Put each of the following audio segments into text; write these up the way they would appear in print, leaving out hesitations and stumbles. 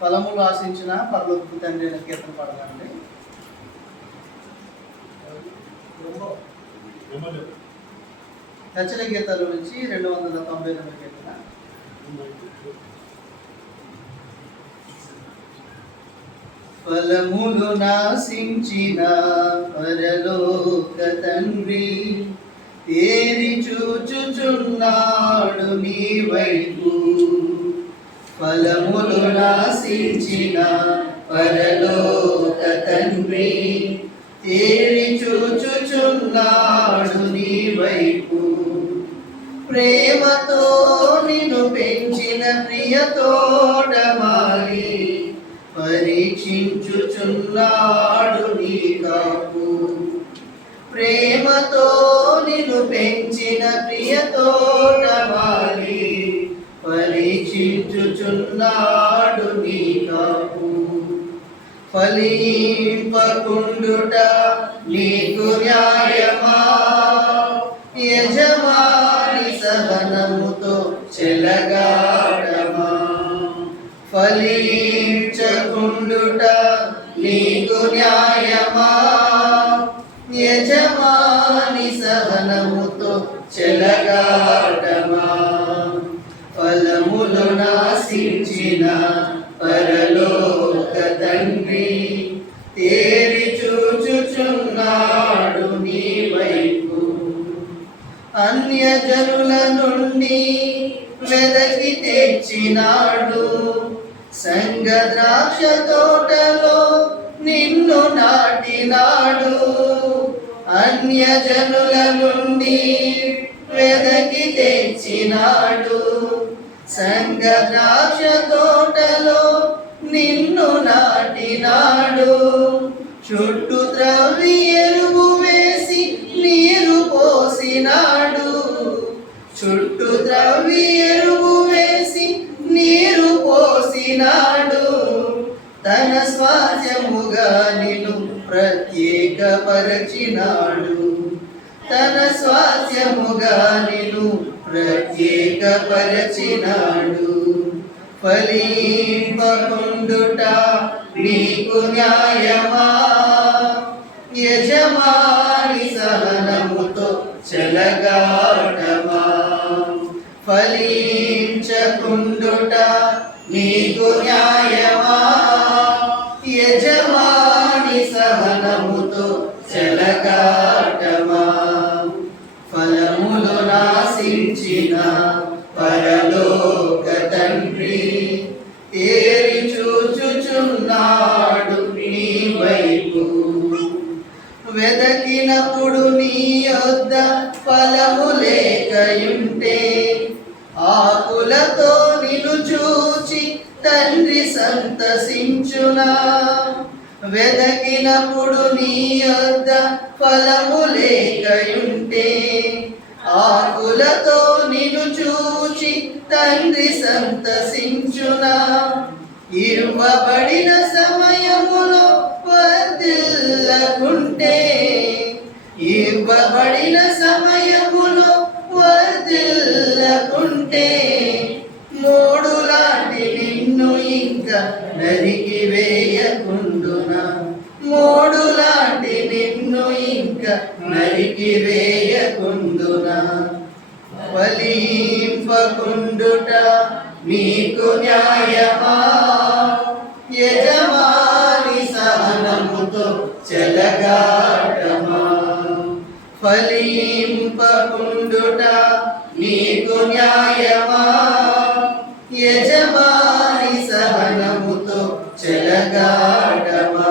ఫలములు ఆశించిన పరలోకపు తండ్రి అయిన కీర్తన పడాలండి. రచన గీతాల నుంచి 292 కీర్తన. ఫలములు నాశించిన పరలోక తండ్రి తేరి చూచుచున్నాడు నీ వైపు. ఫలములు నాశించిన పరలోక తండ్రి తేరి చూచుచున్నాడు నీ వైపు. ప్రేమతో నిన్ను పెంచిన ప్రియతోడమాలి పరీక్షించుచున్నాడు నీ కాపు. ప్రేమతో నిన్ను పెంచిన ప్రియతోడమాలి పరీక్షించుచున్నాడు నీ కాపు. ఫలింపకుండుట నీకు న్యాయమా, యజమాని సహనముతో చెలగాడమా. ఫలించకుండుట నీకు న్యాయమా, యజమాని సహనముతో చెలగాడమా. ఫలములు నాశించిన పరలోక తండ్రి తేరి చూచుచున్నాడు నీ వైపు. అన్యజనుల నుండి వెదకి తెచ్చినాడు, సంగ ద్రాక్ష తోటలో నిన్ను నాటినాడు. అన్యజనుల నుండి వెదకి తెచ్చినాడు, సంగ ద్రాక్ష తోటలో నిన్ను నాటినాడు. చుట్టూ త్రవ్వి ఎరువు వేసి నీరు పోసినాడు, చుట్టూ త్రవ్వి ఎరువు వేసి నీరు పోసినాడు. తన స్వాస్యముగా నిన్ను ప్రత్యేకపరచినాడు, తన స్వాస్యముగా నిన్ను ప్రత్యేకపరచినాడు. ఫలింపకుండుట నీకు న్యాయమా, యజమాని సహనముతో చెలగాడమా. ఫలించకుండుట నీకు న్యాయమా, యజమాని సహనముతో చెలగాడమా. ఫలములు నాశించిన పరలోక తండ్రి తేరి చూచుచున్నాడు నీ వైపు. వెదకినప్పుడు నీ యొద్ద ఫలము లేకయుంటే, ఆకులతో నిన్ను చూచి తండ్రి సంతసించునా. వెదకినప్పుడు నీ యొద్ద ఫలము లేకయుంటే, ఆకులతో నిన్ను చూచి తండ్రి సంతసించునా. ఇవ్వబడిన సమయములో వర్ధిల్లకుంటే, ఇవ్వబడిన సమయములో వర్ధిల్లకుంటే, మూడు లాంటి నిన్ను ఇంకా నరికి వేయకుండునా. మూడు లాంటి నిన్ను ఇంకా నరికి వేయకుండునా. ఫలింపకుండుట నీకు న్యాయమా, యజమాని సహనముతో చెలగాడమా. ఫలింపకుండుట నీకు న్యాయమా, యజమాని సహనముతో చెలగాడమా.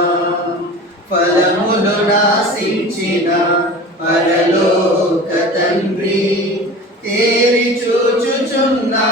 ఫలములు నాశించిన పరలోక తండ్రి తేరి చూచుచున్నా